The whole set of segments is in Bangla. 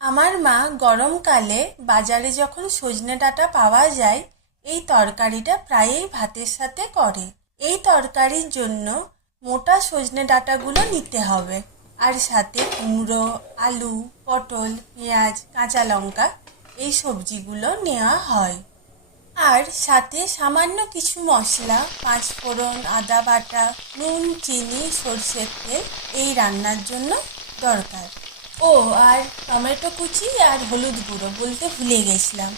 আমার মা গরমকালে বাজারে যখন সজনে ডাঁটা পাওয়া যায় এই তরকারিটা প্রায়ই ভাতের সাথে করে। এই তরকারির জন্য মোটা সজনে ডাঁটাগুলো নিতে হবে, আর সাথে কুমড়ো, আলু, পটল, পেঁয়াজ, কাঁচা লঙ্কা এই সবজিগুলো নেওয়া হয়। আর সাথে সামান্য কিছু মশলা, পাঁচফোড়ন, আদা বাটা, নুন, চিনি, সরষের তেল এই রান্নার জন্য দরকার। ও, আর টমেটো কুচি আর হলুদ গুঁড়ো বলতে ভুলে গেছিলাম।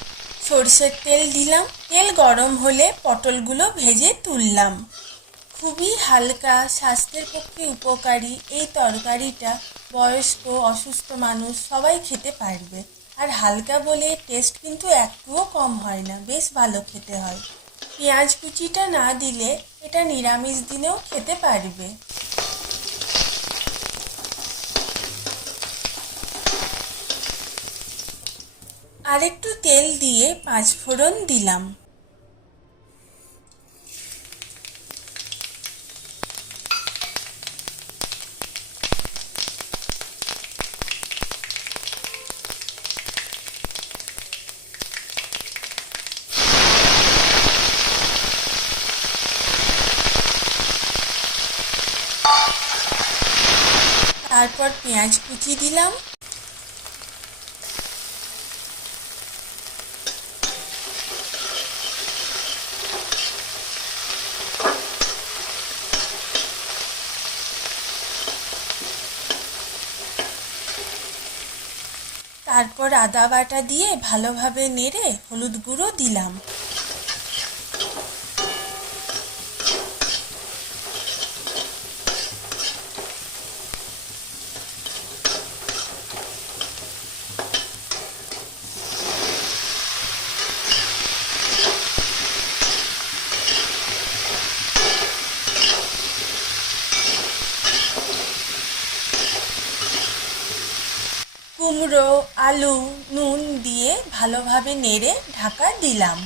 সরষের তেল দিলাম, তেল গরম হলে পটলগুলো ভেজে তুললাম। খুবই হালকা, স্বাস্থ্যের পক্ষে উপকারী এই তরকারিটা বয়স্ক, অসুস্থ মানুষ সবাই খেতে পারবে। আর হালকা বলে টেস্ট কিন্তু একটুও কম হয় না, বেশ ভালো খেতে হয়। পেঁয়াজ কুচিটা না দিলে এটা নিরামিষ দিনেও খেতে পারবে। আর একটু তেল দিয়ে পাঁচফোড়ন দিলাম। তারপর পেঁয়াজ কুচি দিলাম। তারপর আদা বাটা দিয়ে ভালোভাবে নেড়ে হলুদ গুঁড়ো দিলাম। কুমড়ো, আলু, নুন দিয়ে ভালোভাবে নেড়ে ঢাকা দিলাম।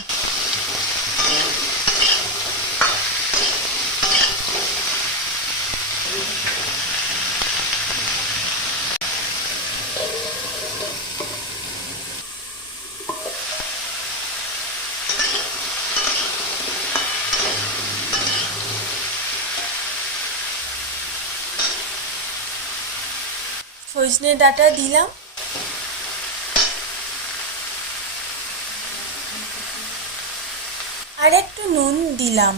সজনে ডাঁটা দিলাম। আর একটু নুন দিলাম।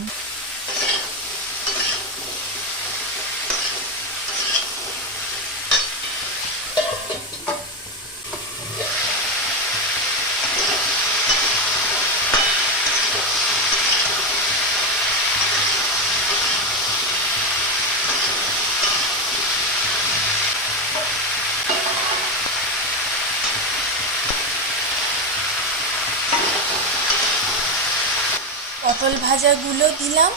পটল ভাজাগুলো দিলাম।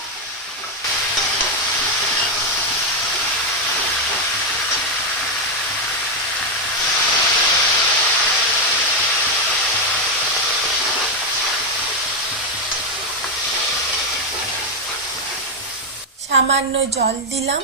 সামান্য জল দিলাম।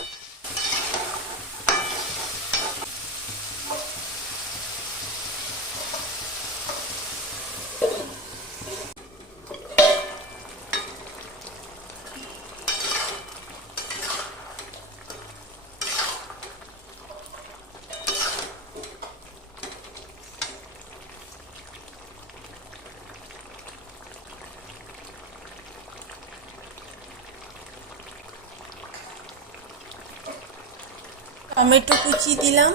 টমেটো কুচি দিলাম।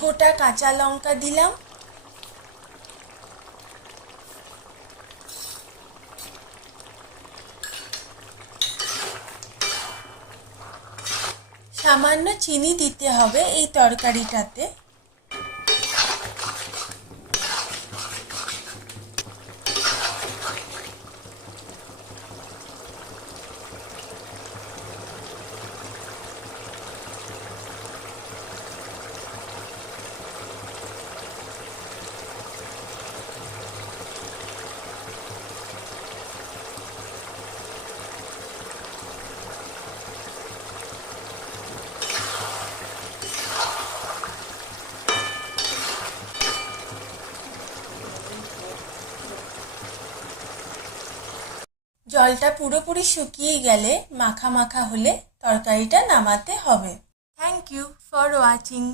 গোটা কাঁচা লঙ্কা দিলাম। সামান্য চিনি দিতে হবে এই তরকারিটাতে। জলটা পুরোপুরি শুকিয়ে গেলে মাখা মাখা হলে তরকারিটা নামাতে হবে। Thank you for watching.